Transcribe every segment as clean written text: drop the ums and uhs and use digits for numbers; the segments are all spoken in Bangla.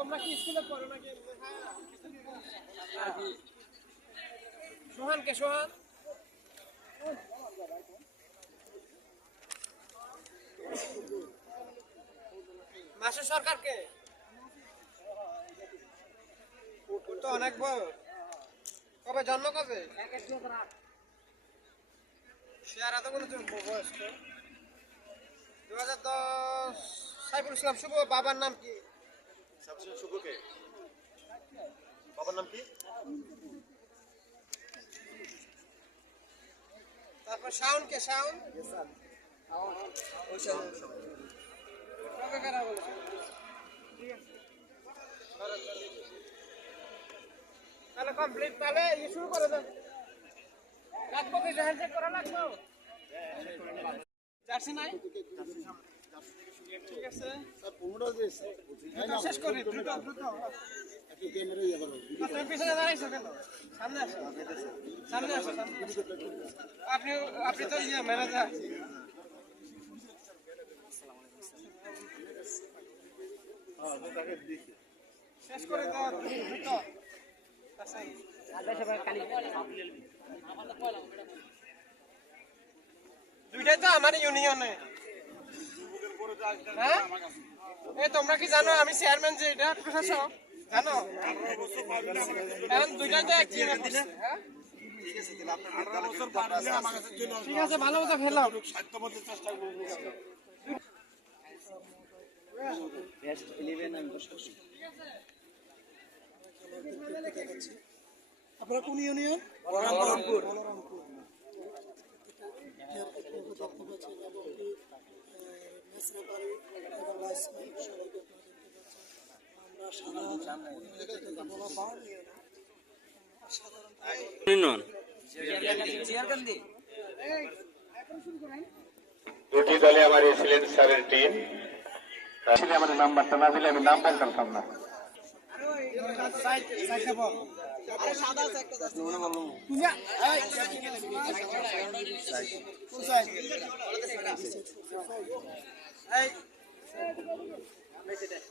তোমরা কি স্কুলে পড়ো নাকি? সোহান কে? সোহান মাসুদ সরকার কে? তো অনেক বড়। কবে জন্ম? কবে? সে আর এত বলে বয়স তো 2010। সাইফুল ইসলাম শুভ বাবার নাম কি? শুভ কে? বাবার নাম কি? তারপর শাওন কে? শাওন কবে কারা বলছে? তাহলে কমপ্লিট। তাহলে শুরু করে দেন। লাগবো কি? হ্যান্ডশেক করা লাগবো? জার্সি নাই? ঠিক আছে শেষ করি। দ্রুত দ্রুত। তুমি পিছনে দাঁড়াইছো কেন? সামনে আসো, সামনে আসো। আপনি তো ম্যানেজার। শেষ করে দাও দ্রুত। দুইটাই তো আমার ইউনিয়নে। হ্যাঁ এই তোমরা কি জানো আমি চেয়ারম্যান? যে এটা প্রশাসক জানো? এখন দুইটাই তো এক দিলে। ঠিক আছে ভালো মতো খেলাম। আপনারা কোন ইউনিয়ন? বলরামপুর। দুটি দলে আমার এসেছিলেন স্যারের টিম। আমার নাম্বারটা না দিলে আমি নাম পাল্টাতাম না।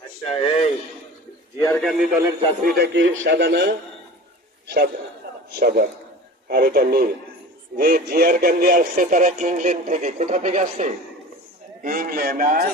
আচ্ছা, এই জিয়ার গান্ধী দলের চাকরিটা কি সাদা না? সাদা। আর এটা নীল। যে জিয়ার গান্ধী আসছে তারা ইংল্যান্ড থেকে। কোথা থেকে আসছে? ইংল্যান্ড। আর